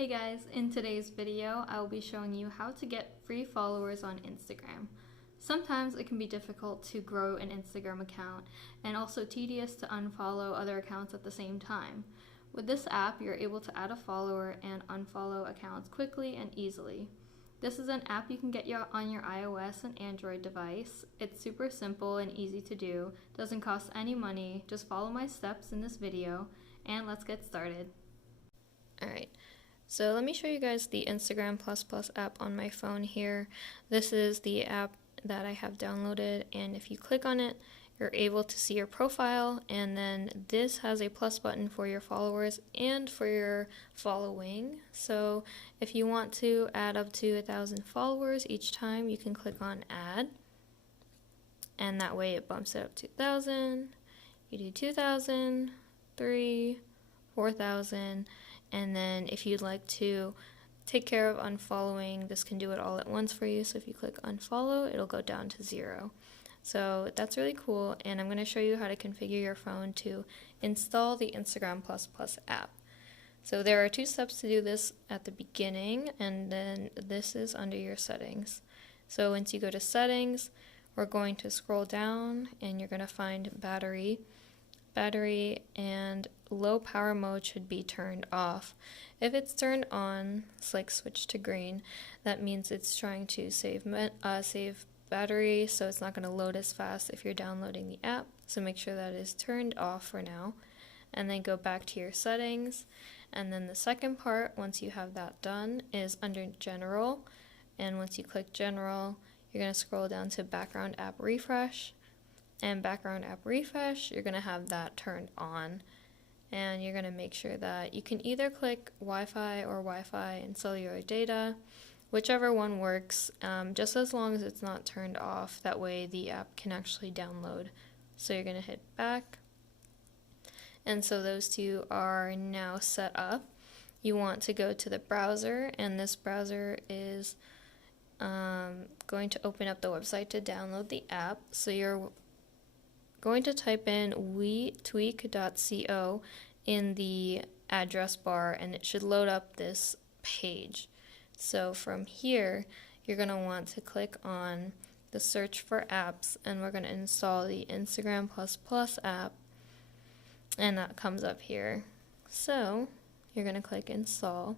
Hey guys, in today's video, I will be showing you how to get free followers on Instagram. Sometimes it can be difficult to grow an Instagram account and also tedious to unfollow other accounts at the same time. With this app, you're able to add a follower and unfollow accounts quickly and easily. This is an app you can get on your iOS and Android device. It's super simple and easy to do, doesn't cost any money, just follow my steps in this video, and let's get started. Alright. So let me show you guys the Instagram++ app on my phone here. This is the app that I have downloaded, and if you click on it, you're able to see your profile, and then this has a plus button for your followers and for your following. So if you want to add up to 1,000 followers each time, you can click on add, and that way it bumps it up to 1,000. You do 2,000, 3, 4,000, and then if you'd like to take care of unfollowing, this can do it all at once for you. So if you click unfollow, it'll go down to 0. So that's really cool, and I'm going to show you how to configure your phone to install the Instagram++ app. So there are 2 steps to do this at the beginning, and then this is under your settings. So once you go to settings, we're going to scroll down and you're going to find battery, and low power mode should be turned off. If it's turned on, it's like switch to green, that means it's trying to save battery, so it's not going to load as fast if you're downloading the app. So make sure that is turned off for now, and then go back to your settings. And then the second part, once you have that done, is under general, and once you click general, you're going to scroll down to background app refresh. And background app refresh, you're going to have that turned on, and you're going to make sure that you can either click Wi-Fi or Wi-Fi and cellular data, whichever one works, just as long as it's not turned off. That way the app can actually download. So you're going to hit back, and so those 2 are now set up. You want to go to the browser, and this browser is going to open up the website to download the app. So you're going to type in wetweak.co in the address bar, and it should load up this page. So from here, you're going to want to click on the search for apps, and we're going to install the Instagram++ app, and that comes up here. So you're going to click install,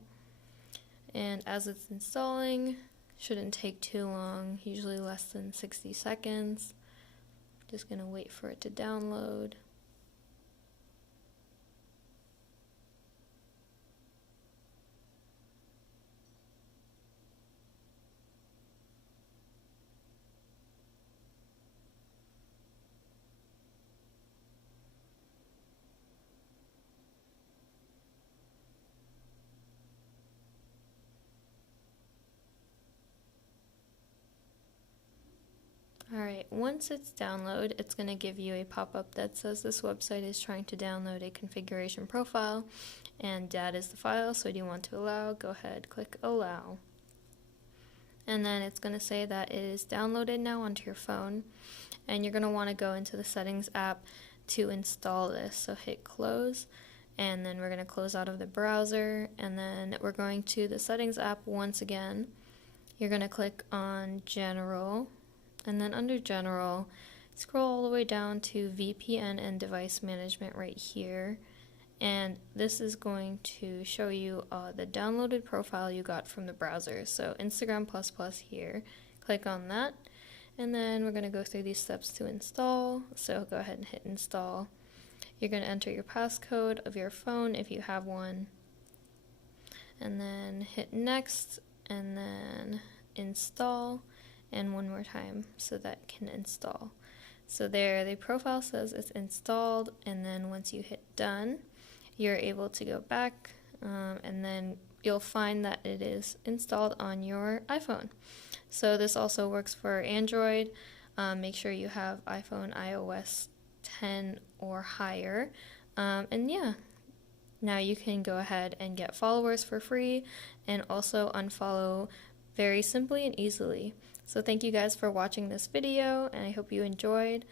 and as it's installing, shouldn't take too long, usually less than 60 seconds. Just going to wait for it to download. Alright, once it's downloaded, it's going to give you a pop-up that says this website is trying to download a configuration profile, and that is the file, so do you want to allow? Go ahead, click allow. And then it's going to say that it is downloaded now onto your phone, and you're going to want to go into the settings app to install this. So hit close, and then we're going to close out of the browser, and then we're going to the settings app once again. You're going to click on general, and then under general, scroll all the way down to VPN and device management right here, and this is going to show you the downloaded profile you got from the browser. So Instagram++ here, click on that, and then we're going to go through these steps to install. So go ahead and hit install. You're going to enter your passcode of your phone if you have one, and then hit next, and then install, and one more time so that can install. So there, the profile says it's installed, and then once you hit done, you're able to go back, and then you'll find that it is installed on your iPhone. So this also works for Android. Make sure you have iPhone iOS 10 or higher, and yeah, now you can go ahead and get followers for free and also unfollow very simply and easily. So thank you guys for watching this video, and I hope you enjoyed.